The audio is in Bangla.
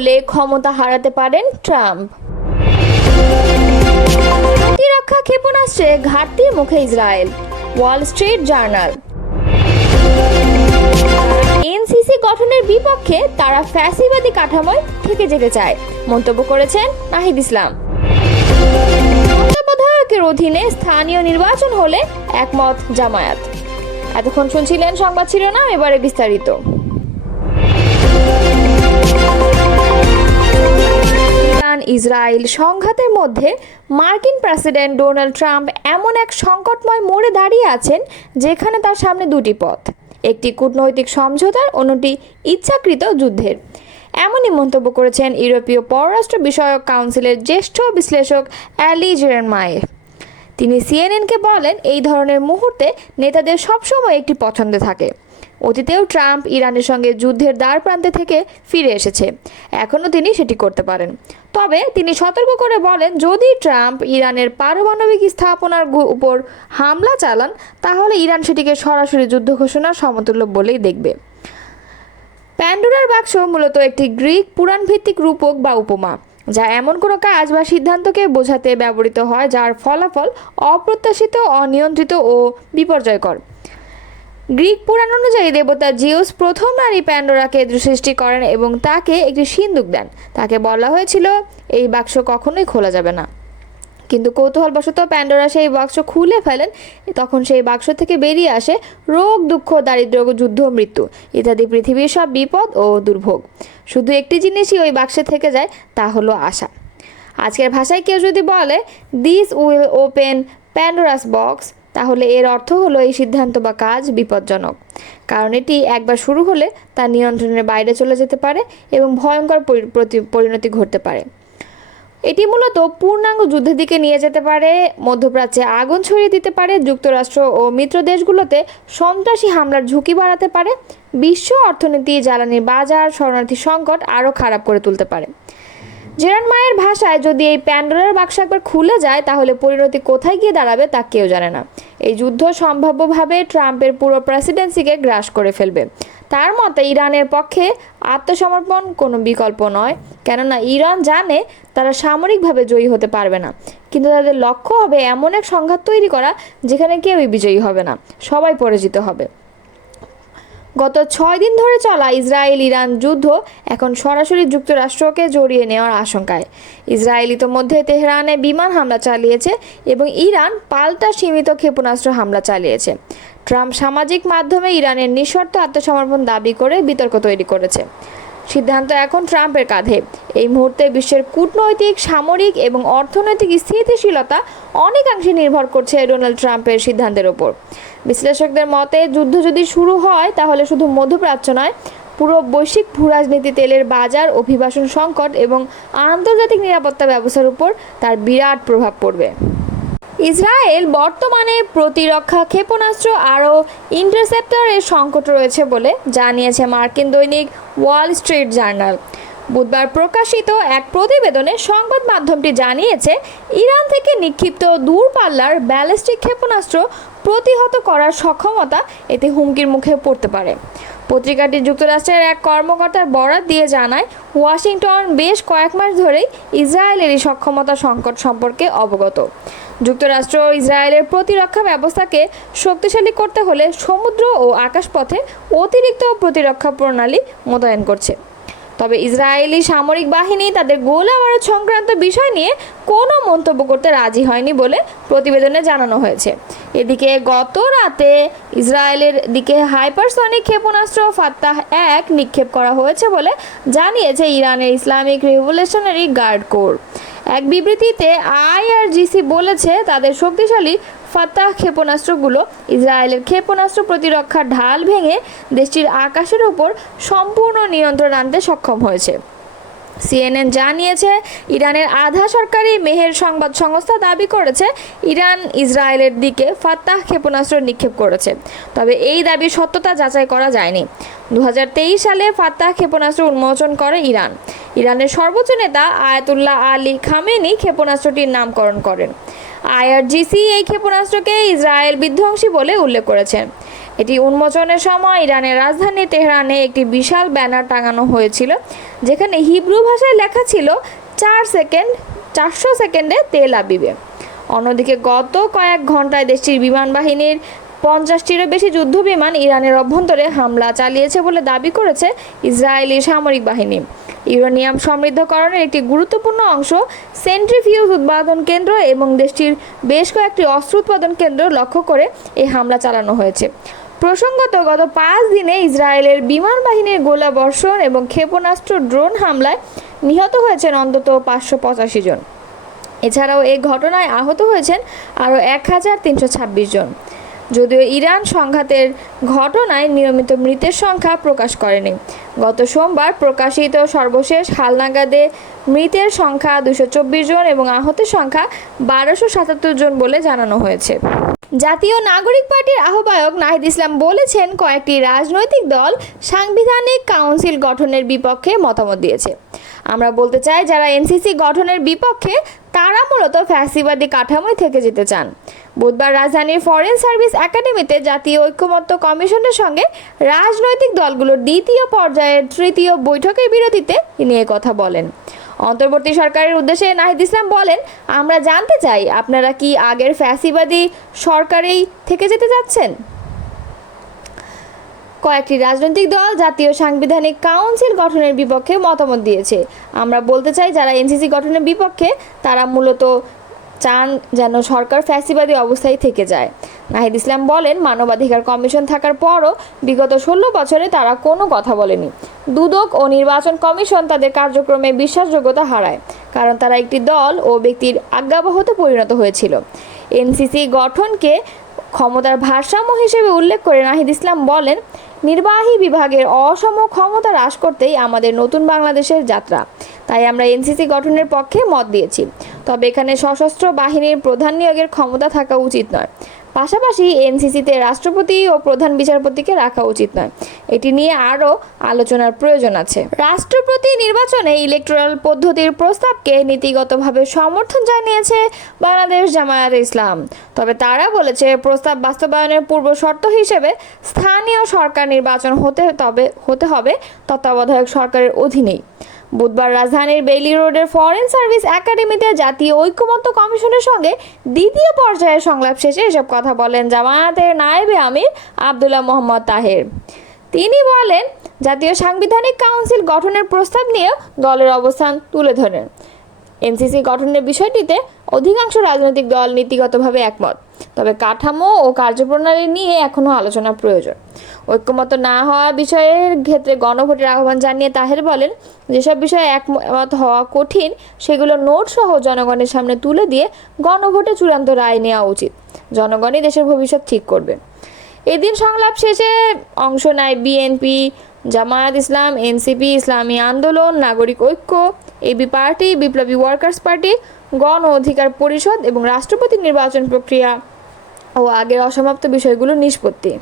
করলে ক্ষমতা হারাতে পারেন ট্রাম্প। প্রতিরক্ষা ক্ষেপণাস্ত্রে ঘাটতির মুখে Israel, Wall Street journal. NCC গঠনের বিপক্ষে, তারা ফ্যাসিবাদী কাঠামোয় থেকে যেতে চায়, মন্তব্য করেছেন নাহিদ ইসলাম। তত্ত্বাবধায়কের অধীনে স্থানীয় নির্বাচন হলে একমত জামায়াত। এতক্ষণ শুনছিলেন সংবাদ শিরোনাম, এবারে বিস্তারিত। ইরান ইসরায়েল সংঘাতের মধ্যে মার্কিন প্রেসিডেন্ট ডোনাল্ড ট্রাম্প এমন এক সংকটময় মোড়ে দাঁড়িয়ে আছেন যেখানে তার সামনে দুটি পথ, একটি কূটনৈতিক সমঝোতার, অন্যটি ইচ্ছাকৃত যুদ্ধের। এমনই মন্তব্য করেছেন ইউরোপীয় পররাষ্ট্র বিষয়ক কাউন্সিলের জ্যেষ্ঠ বিশ্লেষক অ্যালি জেরেমায়ের। তিনি সিএনএনকে বলেন, এই ধরনের মুহূর্তে নেতাদের সবসময় একটি পছন্দ থাকে। অতীতেও ট্রাম্প ইরানের সঙ্গে যুদ্ধের দ্বার প্রান্তে থেকে ফিরে এসেছে, এখনও তিনি সেটি করতে পারেন। তবে তিনি সতর্ক করে বলেন, যদি ট্রাম্প ইরানের পারমাণবিক স্থাপনার উপর হামলা চালান তাহলে ইরান সেটিকে সরাসরি যুদ্ধ ঘোষণার সমতুল্য বলেই দেখবে। প্যান্ডোরার বাক্স মূলত একটি গ্রিক পুরাণভিত্তিক রূপক বা উপমা, যা এমন কোনো কাজ বা সিদ্ধান্তকে বোঝাতে ব্যবহৃত হয় যার ফলাফল অপ্রত্যাশিত, অনিয়ন্ত্রিত ও বিপর্যয়কর। গ্রিক পুরাণ অনুযায়ী দেবতা জিউস প্রথম নারী প্যান্ডোরাকে সৃষ্টি করেন এবং তাকে একটি সিন্দুক দেন। তাকে বলা হয়েছিল এই বাক্স কখনোই খোলা যাবে না, কিন্তু কৌতূহলবশত প্যান্ডোরা সেই বাক্স খুলে ফেলেন। তখন সেই বাক্স থেকে বেরিয়ে আসে রোগ, দুঃখ, দারিদ্র্য, যুদ্ধ, মৃত্যু ইত্যাদি পৃথিবীর সব বিপদ ও দুর্ভোগ। শুধু একটি জিনিসই ওই বাক্সে থেকে যায়, তা হলো আশা। আজকের ভাষায় কেউ যদি বলে this will open Pandora's box, তাহলে এর অর্থ হলো এই সিদ্ধান্ত বা কাজ বিপজ্জনক, কারণ এটি একবার শুরু হলে তা নিয়ন্ত্রণের বাইরে চলে যেতে পারে এবং ভয়ঙ্কর পরিণতি ঘটতে পারে। এটি মূলত পূর্ণাঙ্গ যুদ্ধের দিকে নিয়ে যেতে পারে, মধ্যপ্রাচ্যে আগুন ছড়িয়ে দিতে পারে, যুক্তরাষ্ট্র ও মিত্র দেশগুলোতে সন্ত্রাসী হামলার ঝুঁকি বাড়াতে পারে, বিশ্ব অর্থনীতি, জ্বালানির বাজার, শরণার্থী সংকট আরও খারাপ করে তুলতে পারে। জেরেমায়ের ভাষায়, যদি এই প্যান্ডোরার বাক্স একবার খুলে যায় তাহলে পরিণতি কোথায় গিয়ে দাঁড়াবে তা কেউ জানে না। এই যুদ্ধ সম্ভাব্যভাবে ট্রাম্পের পুরো প্রেসিডেন্সিকে গ্রাস করে ফেলবে। তার মতে ইরানের পক্ষে আত্মসমর্পণ কোনো বিকল্প নয়, কেননা ইরান জানে তারা সামরিকভাবে জয়ী হতে পারবে না, কিন্তু তাদের লক্ষ্য হবে এমন এক সংঘাত তৈরি করা যেখানে কেউই বিজয়ী হবে না, সবাই পরাজিত হবে। গত 6 দিন ধরে চলা ইসরায়েল ইরান যুদ্ধ এখন সরাসরি যুক্তরাষ্ট্রকে জড়িয়ে নেওয়ার আশঙ্কায়। ইসরায়েল ইতোমধ্যে তেহরানে বিমান হামলা চালিয়েছে এবং ইরান পাল্টা সীমিত ক্ষেপণাস্ত্র হামলা চালিয়েছে। ট্রাম্প সামাজিক মাধ্যমে ইরানের নিঃশর্ত আত্মসমর্পণ দাবি করে বিতর্ক তৈরি করেছে। সিদ্ধান্ত এখন ট্রাম্পের কাঁধে। এই মুহূর্তে বিশ্বের কূটনৈতিক, সামরিক এবং অর্থনৈতিক স্থিতিশীলতা অনেকাংশে নির্ভর করছে ডোনাল্ড ট্রাম্পের সিদ্ধান্তের ওপর। বিশ্লেষকদের মতে, যুদ্ধ যদি শুরু হয় তাহলে শুধু মধ্যপ্রাচ্য নয়, পুরো বৈশ্বিক ভূরাজনীতি, তেলের বাজার, অভিবাসন সংকট এবং আন্তর্জাতিক নিরাপত্তা ব্যবস্থার উপর তার বিরাট প্রভাব পড়বে। ইসরায়েল বর্তমানে প্রতিরক্ষা ক্ষেপণাস্ত্র আরও ইন্টারসেপ্টরের সংকট রয়েছে বলে জানিয়েছে মার্কিন দৈনিক ওয়াল স্ট্রিট জার্নাল। বুধবার প্রকাশিত এক প্রতিবেদনে সংবাদ মাধ্যমটি জানিয়েছে, ইরান থেকে নিক্ষিপ্ত দূরপাল্লার ব্যালিস্টিক ক্ষেপণাস্ত্র প্রতিহত করার সক্ষমতা এতে হুমকির মুখে পড়তে পারে। পত্রিকাটি যুক্তরাষ্ট্রের এক কর্মকর্তার বরাত দিয়ে জানায়, ওয়াশিংটন বেশ কয়েক মাস ধরেই ইসরায়েলের এই সক্ষমতা সংকট সম্পর্কে অবগত। যুক্তরাষ্ট্র ইসরায়েলের প্রতিরক্ষা ব্যবস্থাকে শক্তিশালী করতে হলে সমুদ্র ও আকাশপথে অতিরিক্ত প্রতিরক্ষা প্রণালী মোতায়েন করছে। তবে ইসরায়েলি সামরিক বাহিনী তাদের গোলাবারুদ সংক্রান্ত বিষয় নিয়ে কোনো মন্তব্য করতে রাজি হয়নি বলে প্রতিবেদনে জানানো হয়েছে। এদিকে গত রাতে ইসরায়েলের দিকে হাইপারসনিক ক্ষেপণাস্ত্র ফাত্তাহ-1 নিক্ষেপ করা হয়েছে বলে জানিয়েছে ইরানের ইসলামিক রেভলিউশনারি গার্ড কোর। এক বিবৃতিতে আইআরজিসি বলেছে, তাদের শক্তিশালী ফাত্তাহ ক্ষেপণাস্ত্রগুলো ইসরায়েলের ক্ষেপণাস্ত্র প্রতিরক্ষার ঢাল ভেঙে দেশটির আকাশের উপর সম্পূর্ণ নিয়ন্ত্রণ আনতে সক্ষম হয়েছে। সিএনএন জানিয়েছে, ইরানের আধা সরকারি মেহের সংবাদ সংস্থা দাবি করেছে ইরান ইসরায়েলের দিকে ফাত্তাহ ক্ষেপণাস্ত্র নিক্ষেপ করেছে, তবে এই দাবির সত্যতা যাচাই করা যায়নি। 2023 সালে ফাত্তাহ ক্ষেপণাস্ত্র উন্মোচন করে ইরান। ইরানের সর্বোচ্চ নেতা আয়াতুল্লাহ আলী খামেনি ক্ষেপণাস্ত্রটির নামকরণ করেন। আইআরজিসি এই ক্ষেপণাস্ত্রকে ইসরায়েল বিধ্বংসী বলে উল্লেখ করেছেন। এটি উন্মোচনের সময় ইরানের রাজধানী তেহরানে একটি বিশাল ব্যানার টাঙানো হয়েছিল, যেখানে হিব্রু ভাষায় লেখা ছিল 400 সেকেন্ডে তেল আবিবে। অন্যদিকে গত কয়েক ঘন্টায় দেশটির বিমান বাহিনীর 50টিরও বেশি যুদ্ধবিমান ইরানের অভ্যন্তরে হামলা চালিয়েছে বলে দাবি করেছে ইসরায়েলি সামরিক বাহিনী। ইউরেনিয়াম সমৃদ্ধকরণের একটি গুরুত্বপূর্ণ অংশ সেন্ট্রিফিউজ উৎপাদন কেন্দ্র এবং দেশটির বেশ কয়েকটি অস্ত্র উৎপাদন কেন্দ্র লক্ষ্য করে এই হামলা চালানো হয়েছে। প্রসঙ্গত, গত 5 দিনে ইসরায়েলের বিমান বাহিনীর গোলাবর্ষণ এবং ক্ষেপণাস্ত্র ড্রোন হামলায় নিহত হয়েছেন অন্তত 585 জন। এছাড়াও এই ঘটনায় আহত হয়েছেন আরও 1326 জন। যদিও ইরান সংঘাতের ঘটনায় নিয়মিত মৃতের সংখ্যা প্রকাশ করেনি। গত সোমবার প্রকাশিত সর্বশেষ হালনাগাদে মৃতের সংখ্যা 224 জন এবং আহতের সংখ্যা 1277 জন বলে জানানো হয়েছে। জাতীয় নাগরিক পার্টির আহ্বায়ক নাহিদ ইসলাম বলেছেন, কয়েকটি রাজনৈতিক দল সাংবিধানিক কাউন্সিল গঠনের বিপক্ষে মতামত দিয়েছে। আমরা বলতে চাই, যারা এনসিসি গঠনের বিপক্ষে তারা মূলত ফ্যাসিবাদী কাঠামোয় থেকে যেতে চান। বুধবার রাজধানীর ফরেন সার্ভিস একাডেমিতে জাতীয় ঐক্যমত্য কমিশনের সঙ্গে রাজনৈতিক দলগুলোর দ্বিতীয় পর্যায়ের তৃতীয় বৈঠকের বিরতিতে তিনি কথা বলেন। অন্তর্বর্তী সরকারের উদ্দেশ্যে নাহিদ ইসলাম বলেন, আমরা জানতে চাই আপনারা কি আগের ফ্যাসিবাদী সরকারেই থেকে যেতে যাচ্ছেন? কয়েকটি রাজনৈতিক দল জাতীয় সাংবিধানিক কাউন্সিল গঠনের বিপক্ষে মতামত দিয়েছে। আমরা বলতে চাই, যারা এনসিসি গঠনের বিপক্ষে তারা মূলত চান যেন সরকার ফ্যাসিবাদী অবস্থায় থেকে যায়। নাহিদ ইসলাম বলেন, মানবাধিকার কমিশন থাকার পরও বিগত 16 বছরে তারা কোনো কথা বলেনি। দুদক ও নির্বাচন কমিশন তাদের কার্যক্রমে বিশ্বাসযোগ্যতা হারায়, কারণ তারা একটি দল ও ব্যক্তির আজ্ঞাবহতে পরিণত হয়েছিল। এনসিসি গঠনকে ক্ষমতার ভারসাম্য হিসেবে উল্লেখ করে নাহিদ ইসলাম বলেন, নির্বাহী বিভাগের অসম ক্ষমতা হ্রাস করতেই আমাদের নতুন বাংলাদেশের যাত্রা। তাই আমরা এনসিসি গঠনের পক্ষে মত দিয়েছি। তবে এখানে সশস্ত্র বাহিনীর প্রধান নিয়োগের ক্ষমতা থাকা উচিত নয়। পাশাপাশি এনসিসিতে রাষ্ট্রপতি ও প্রধান বিচারপতিকে রাখা উচিত নয়। এটি নিয়ে আরও আলোচনার প্রয়োজন আছে। রাষ্ট্রপতি নির্বাচনে ইলেকটোরাল পদ্ধতির প্রস্তাবকে নীতিগতভাবে সমর্থন জানিয়েছে বাংলাদেশ জামায়াতে ইসলাম। তবে তারা বলেছে, প্রস্তাব বাস্তবায়নের পূর্ব শর্ত হিসেবে স্থানীয় সরকার নির্বাচন হতে হবে তত্ত্বাবধায়ক সরকারের অধীনেই। বুধবার রাজধানীর বেইলি রোডের ফরেন সার্ভিস একাডেমিতে জাতীয় ঐক্যমত্য কমিশনের সঙ্গে দ্বিতীয় পর্যায়ের সংলাপ শেষে এসব কথা বলেন জামায়াতের নায়েবে আমির আব্দুল্লাহ মোহাম্মদ তাহের। তিনি বলেন, জাতীয় সাংবিধানিক কাউন্সিল গঠনের প্রস্তাব নিয়েও দলের অবস্থান তুলে ধরেন। এনসিসি গঠনের বিষয়টিতে অধিকাংশ রাজনৈতিক দল নীতিগতভাবে একমত, তবে কাঠামো ও কার্যপ্রণালী নিয়ে এখনও আলোচনা প্রয়োজন। ঐক্যমত না হওয়া বিষয়ের ক্ষেত্রে গণভোটের আহ্বান জানিয়ে তাহের বলেন, যেসব বিষয়ে একমত হওয়া কঠিন সেগুলো নোট সহ জনগণের সামনে তুলে দিয়ে গণভোটে চূড়ান্ত রায় নেওয়া উচিত। জনগণই দেশের ভবিষ্যৎ ঠিক করবে। এদিন সংলাপ শেষে অংশ নেয় বিএনপি, জামায়াত ইসলাম, এনসিপি, ইসলামী আন্দোলন, নাগরিক ঐক্য, এবি পার্টি, বিপ্লবী ওয়ার্কার্স পার্টি, গণ অধিকার পরিষদ এবং রাষ্ট্রপতি নির্বাচন প্রক্রিয়া ও আগের অসমাপ্ত বিষয়গুলো নিষ্পত্তি।